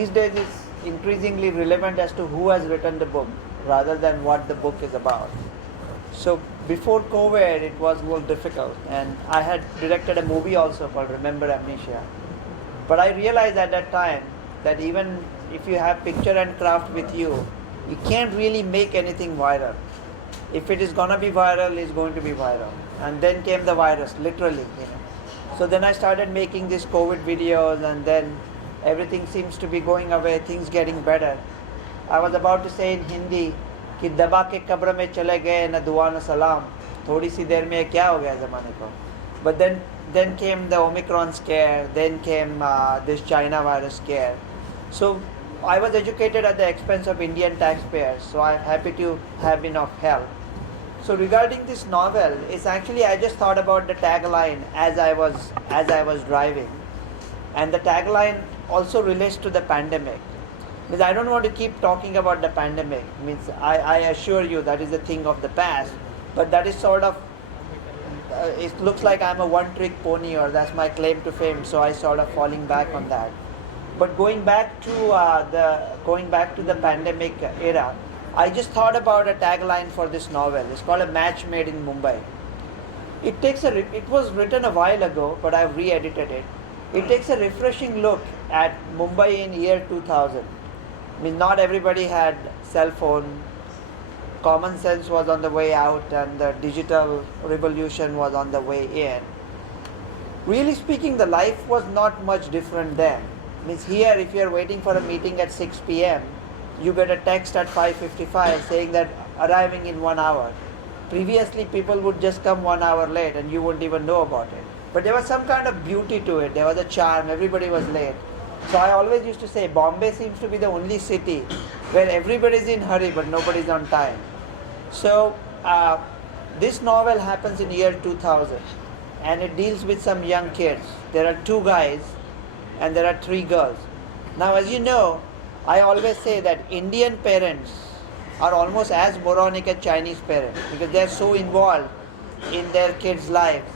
these days it's increasingly relevant as to who has written the book rather than what the book is about. So before COVID, it was more difficult, and I had directed a movie also called Remember Amnesia. But I realized at that time that even if you have picture and craft with you, you can't really make anything viral. If it is gonna be viral, it's going to be viral. And then came the virus, literally. So then I started making these COVID videos, and then everything seems to be going away, things getting better. I was about to say in Hindi कि दबा के कब्र में चले गए न दुआ न सलाम, थोड़ी सी देर में क्या हो गया ज़माने को. But then came the Omicron scare, then came this China virus scare. So I was educated at the expense of Indian taxpayers, so I'm happy to have been of help. So regarding this novel, it's actually I just thought about the tagline as I was driving, and the tagline also relates to the pandemic. Means I don't want to keep talking about the pandemic. Means I assure you that is a thing of the past, but that is sort of it looks like I'm a one-trick pony, or that's my claim to fame. So I sort of falling back on that. But going back to the pandemic era, I just thought about a tagline for this novel. It's called A Match Made in Mumbai. It was written a while ago, but I've re-edited it. It takes a refreshing look at Mumbai in year 2000. I mean, not everybody had cell phone. Common sense was on the way out, and the digital revolution was on the way in. Really speaking, the life was not much different then. Means here, if you are waiting for a meeting at 6 p.m., you get a text at 5:55 saying that arriving in 1 hour. Previously, people would just come 1 hour late and you wouldn't even know about it. But there was some kind of beauty to it. There was a charm. Everybody was late. So I always used to say Bombay seems to be the only city where everybody is in hurry but nobody is on time. So this novel happens in year 2000, and it deals with some young kids. There are 2 guys and there are 3 girls. Now, as you know, I always say that Indian parents are almost as moronic as Chinese parents because they are so involved in their kids' lives.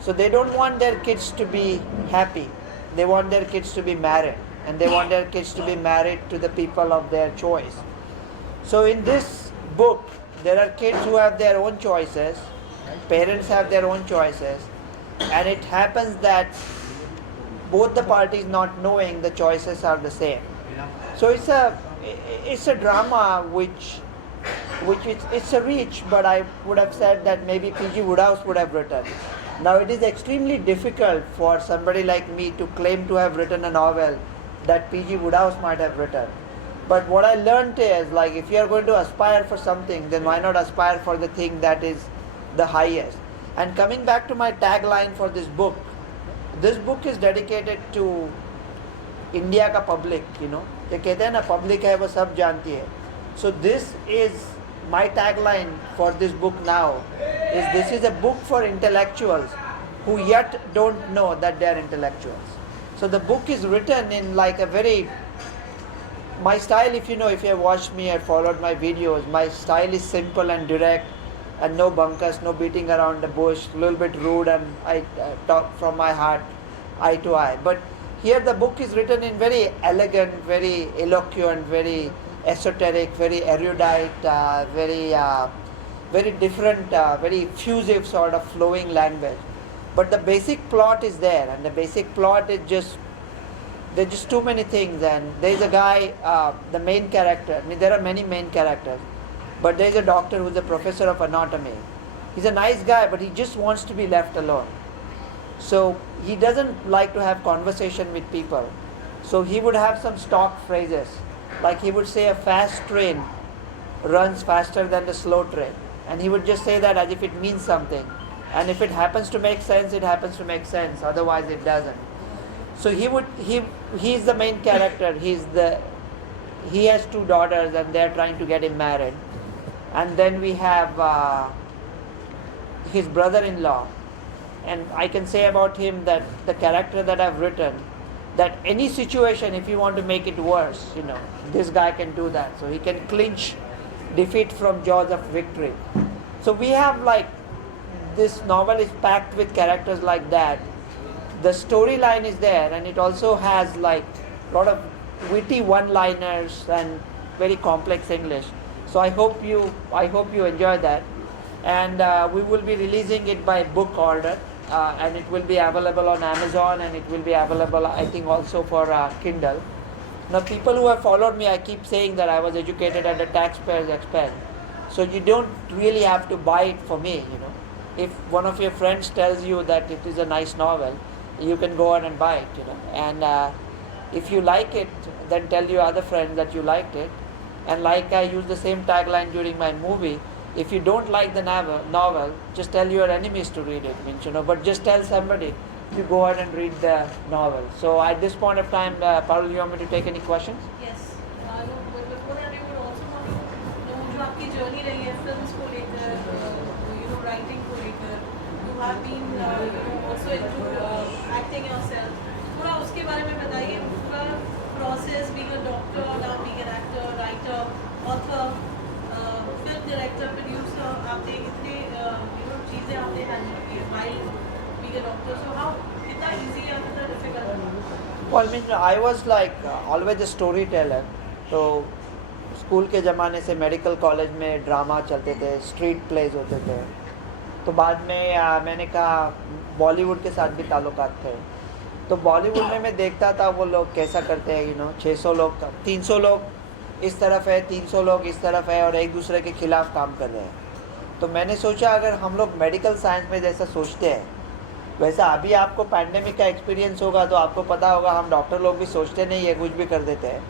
So they don't want their kids to be happy. They want their kids to be married, and they want their kids to be married to the people of their choice. So in this book, there are kids who have their own choices, parents have their own choices, and it happens that both the parties not knowing the choices are the same. So it's a drama which it's a reach, but I would have said that maybe P.G. Wodehouse would have written. Now it is extremely difficult for somebody like me to claim to have written a novel that P.G. Wodehouse might have written. But what I learned is, like, if you are going to aspire for something, then why not aspire for the thing that is the highest? And coming back to my tagline for this book is dedicated to India ka public, they कहते हैं ना public है वो सब जानती है. So this is my tagline for this book now. This is a book for intellectuals who yet don't know that they are intellectuals. So the book is written in like a very, my style, if you have watched me and followed my videos, my style is simple and direct, and no bunkers, no beating around the bush, a little bit rude, and I talk from my heart, eye to eye. But here the book is written in very elegant, very eloquent, very esoteric, very erudite, very different, very effusive sort of flowing language. But the basic plot is there, and the basic plot is there's just too many things. And there's a guy, the main character. I mean, there are many main characters, but there's a doctor who's a professor of anatomy. He's a nice guy, but he just wants to be left alone. So he doesn't like to have conversation with people. So he would have some stock phrases, like he would say a fast train runs faster than the slow train, and he would just say that as if it means something. And if it happens to make sense, it happens to make sense. Otherwise, it doesn't. So he's the main character. He has 2 daughters, and they're trying to get him married. And then we have his brother-in-law. And I can say about him that the character that I've written, that any situation, if you want to make it worse, this guy can do that. So he can clinch defeat from jaws of victory. So we have this novel is packed with characters like that. The storyline is there, and it also has a lot of witty one-liners and very complex English. So I hope you enjoy that, and we will be releasing it by book order, and it will be available on Amazon, and it will be available, I think, also for Kindle. Now, people who have followed me, I keep saying that I was educated at the taxpayer's expense. So you don't really have to buy it for me, If one of your friends tells you that it is a nice novel, you can go on and buy it, And if you like it, then tell your other friends that you liked it. And like I use the same tagline during my movie, if you don't like the novel, just tell your enemies to read it, but just tell somebody to go ahead and read the novel. So at this point of time, Parul, you want me to take any questions? Yes. No, but before that, we would also want to know जो आपकी journey रही है films को लेकर, writing को लेकर, you have been also into acting yourself. थोड़ा उसके बारे में बताइए, पूरा process, being a doctor, now being an actor, writer, author, film director, producer, आपने कितने चीजें आपने handle की है while being a doctor. So how कितना easy या कितना difficult? Well, I was like always a storyteller. तो स्कूल के ज़माने से मेडिकल कॉलेज में ड्रामा चलते थे, स्ट्रीट प्लेज होते थे. तो बाद में मैंने कहा बॉलीवुड के साथ भी ताल्लुकात थे. तो बॉलीवुड में मैं देखता था वो लोग कैसा करते हैं, 600 लोग, 300 लोग इस तरफ है, 300 लोग इस तरफ है, और एक दूसरे के खिलाफ काम कर रहे हैं. तो मैंने सोचा अगर हम लोग मेडिकल साइंस में जैसा सोचते हैं, वैसा अभी आपको पैंडेमिक का एक्सपीरियंस होगा तो आपको पता होगा हम डॉक्टर लोग भी सोचते नहीं है, कुछ भी कर देते हैं.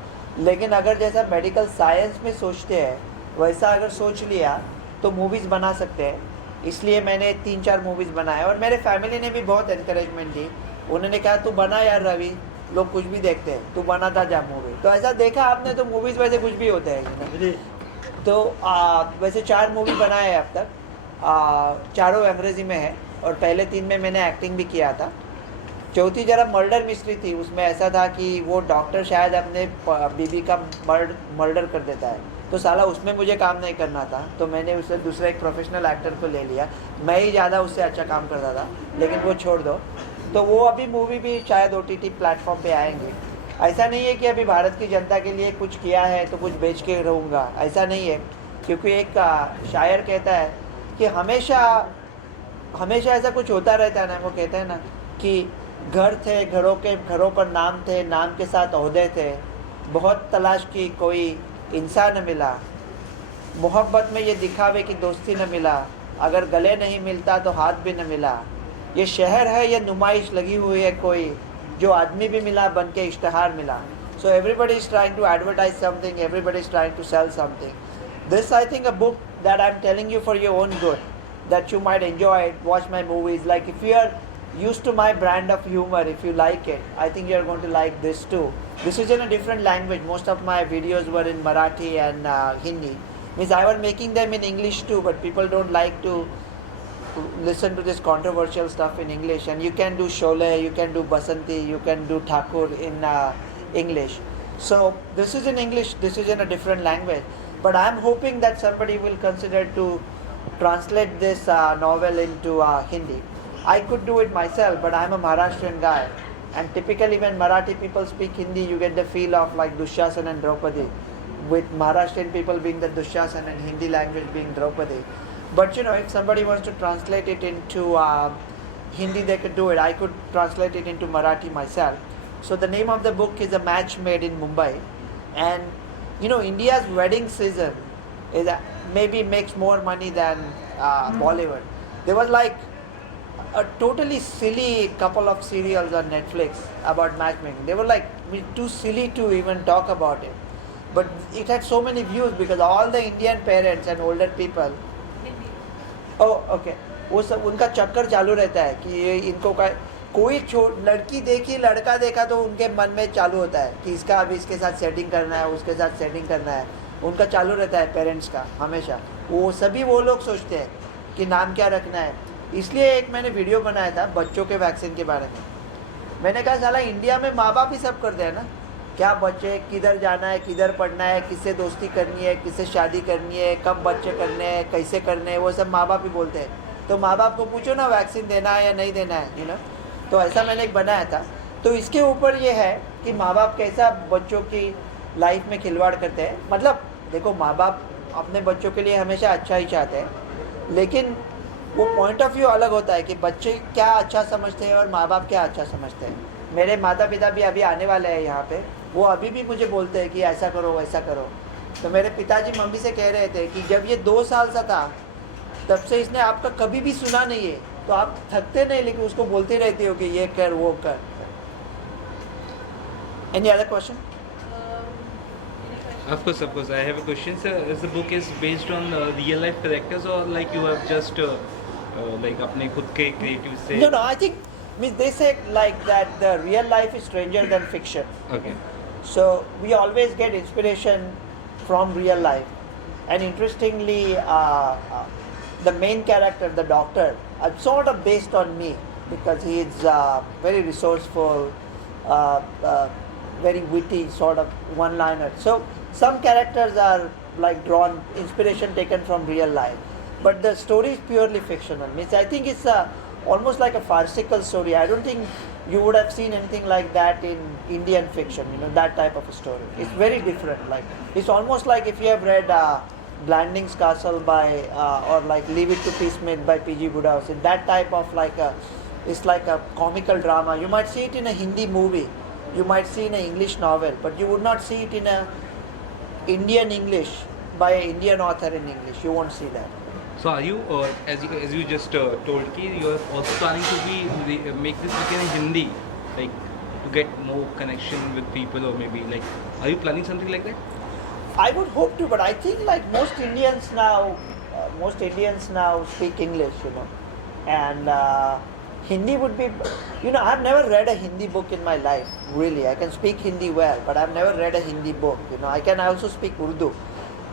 लेकिन अगर जैसा मेडिकल साइंस में सोचते हैं वैसा अगर सोच लिया तो मूवीज़ बना सकते हैं. इसलिए मैंने 3-4 मूवीज़ बनाए, और मेरे फैमिली ने भी बहुत एनकरेजमेंट दी. उन्होंने कहा तू बना यार रवि, लोग कुछ भी देखते हैं, तू बनाता जा मूवी. तो ऐसा देखा आपने, तो मूवीज़ वैसे कुछ भी होते हैं. तो वैसे 4 मूवी बनाए अब तक, चारों अंग्रेज़ी में है, और पहले 3 में मैंने एक्टिंग भी किया था. चौथी जरा मर्डर मिस्ट्री थी. उसमें ऐसा था कि वो डॉक्टर शायद अपने बीबी का मर्डर कर देता है, तो साला उसमें मुझे काम नहीं करना था, तो मैंने उससे दूसरे एक प्रोफेशनल एक्टर को ले लिया. मैं ही ज़्यादा उससे अच्छा काम करता था, लेकिन वो छोड़ दो. तो वो अभी मूवी भी शायद OTT प्लेटफॉर्म पे आएंगे. ऐसा नहीं है कि अभी भारत की जनता के लिए कुछ किया है तो कुछ बेच के रहूँगा, ऐसा नहीं है. क्योंकि एक शायर कहता है कि हमेशा ऐसा कुछ होता रहता है ना. वो कहते हैं ना कि घर थे, घरों पर नाम थे, नाम के साथ ओहदे थे, बहुत तलाश की कोई इंसान न मिला, मोहब्बत में ये दिखावे की दोस्ती न मिला, अगर गले नहीं मिलता तो हाथ भी न मिला, ये शहर है ये नुमाइश लगी हुई है कोई, जो आदमी भी मिला बन के इश्तहार मिला. So everybody is trying to advertise something, everybody is trying to sell something. This, I think, a book that I'm telling you for your own good, that you might enjoy it, watch my movies. Like if you are used to my brand of humor, if you like it, I think you're going to like this too. This is in a different language. Most of my videos were in Marathi and Hindi. Means I was making them in English too, but people don't like to listen to this controversial stuff in English. And you can do Sholay, you can do Basanti, you can do Thakur in English. So this is in English, this is in a different language. But I'm hoping that somebody will consider to translate this novel into Hindi. I could do it myself, but I'm a Maharashtrian guy. And typically when Marathi people speak Hindi, you get the feel of like Dushyasan and Draupadi, with Maharashtrian people being the Dushyasan and Hindi language being Draupadi. But if somebody wants to translate it into Hindi, they could do it. I could translate it into Marathi myself. So the name of the book is A Match Made in Mumbai. And India's wedding season is maybe makes more money than Bollywood. There was like a totally silly couple of serials on Netflix about matchmaking. They were like too silly to even talk about it. But it had so many views because all the Indian parents and older people, वो सब उनका चक्कर चालू रहता है कि ये इनको कोई लड़की देखी लड़का देखा तो उनके मन में चालू होता है कि इसका अभी इसके साथ सेटिंग करना है, उसके साथ सेटिंग करना है. उनका चालू रहता है पेरेंट्स का हमेशा. वो लोग सोचते हैं कि नाम क्या रखना है. इसलिए एक मैंने वीडियो बनाया था बच्चों के वैक्सीन के बारे में. मैंने कहा साला इंडिया में माँ बाप ही सब करते हैं ना, क्या बच्चे किधर जाना है, किधर पढ़ना है, किससे दोस्ती करनी है, किससे शादी करनी है, कब बच्चे करने हैं, कैसे करने हैं, वो सब माँ बाप ही बोलते हैं. तो माँ बाप को पूछो ना वैक्सीन देना है या नहीं देना है. तो ऐसा मैंने एक बनाया था. तो इसके ऊपर ये है कि माँ बाप कैसा बच्चों की लाइफ में खिलवाड़ करते हैं. मतलब देखो, माँ बाप अपने बच्चों के लिए हमेशा अच्छा ही चाहते हैं, लेकिन वो पॉइंट ऑफ व्यू अलग होता है कि बच्चे क्या अच्छा समझते हैं और माँ बाप क्या अच्छा समझते हैं. मेरे माता पिता भी अभी आने वाले हैं यहाँ पे. वो अभी भी मुझे बोलते हैं कि ऐसा करो वैसा करो. तो मेरे पिताजी मम्मी से कह रहे थे कि जब ये 2 साल सा था तब से इसने आपका कभी भी सुना नहीं है, तो आप थकते नहीं लेकिन उसको बोलते रहते हो कि ये कर वो कर. Any other question? Of course. I have a question, sir. Is the book is based on real life characters, or like you have just like अपने खुद के creative से? No, I think they say like that the real life is stranger than fiction. Okay. So we always get inspiration from real life. And interestingly, the main character, the doctor, sort of based on me because he is very resourceful, very witty, sort of one-liner. So some characters are like drawn, inspiration taken from real life. But the story is purely fictional. Means I think it's almost like a farcical story. I don't think you would have seen anything like that in Indian fiction, that type of a story. It's very different. Like it's almost like if you have read Blanding's Castle by or like Leave It to Peacemeat by P.G. Wodehouse. In that type of it's like a comical drama. You might see it in a Hindi movie. You might see in an English novel, but you would not see it in a Indian English by an Indian author in English. You won't see that. So are you, as you just told, ki you are also planning to make this book in Hindi, like to get more connection with people, or maybe like, are you planning something like that? I would hope to, but I think like most Indians now speak English, and Hindi would be, I've never read a Hindi book in my life. Really, I can speak Hindi well, but I've never read a Hindi book. I can also speak Urdu,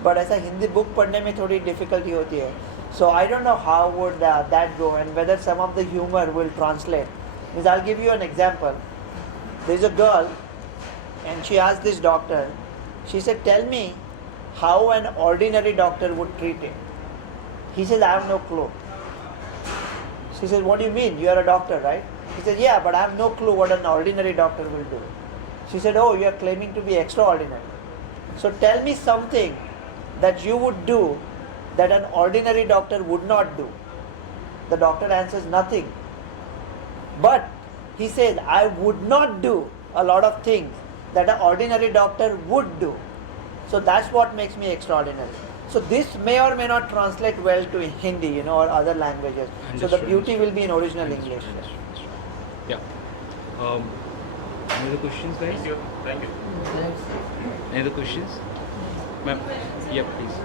but ऐसा Hindi book पढ़ने में थोड़ी difficulty होती है. So I don't know how would that go and whether some of the humor will translate. Means I'll give you an example. There's a girl, and she asked this doctor. She said, "Tell me how an ordinary doctor would treat it." He says, "I have no clue." She says, "What do you mean? You are a doctor, right?" He said, "Yeah, but I have no clue what an ordinary doctor will do." She said, "Oh, you are claiming to be extraordinary. So tell me something that you would do that an ordinary doctor would not do." The doctor answers, "Nothing." But he says, "I would not do a lot of things that an ordinary doctor would do." So that's what makes me extraordinary. So this may or may not translate well to Hindi, or other languages. So the beauty will be in original English. Yeah. Any other questions, guys? Thank you. Any other questions? Ma'am? Yeah, please.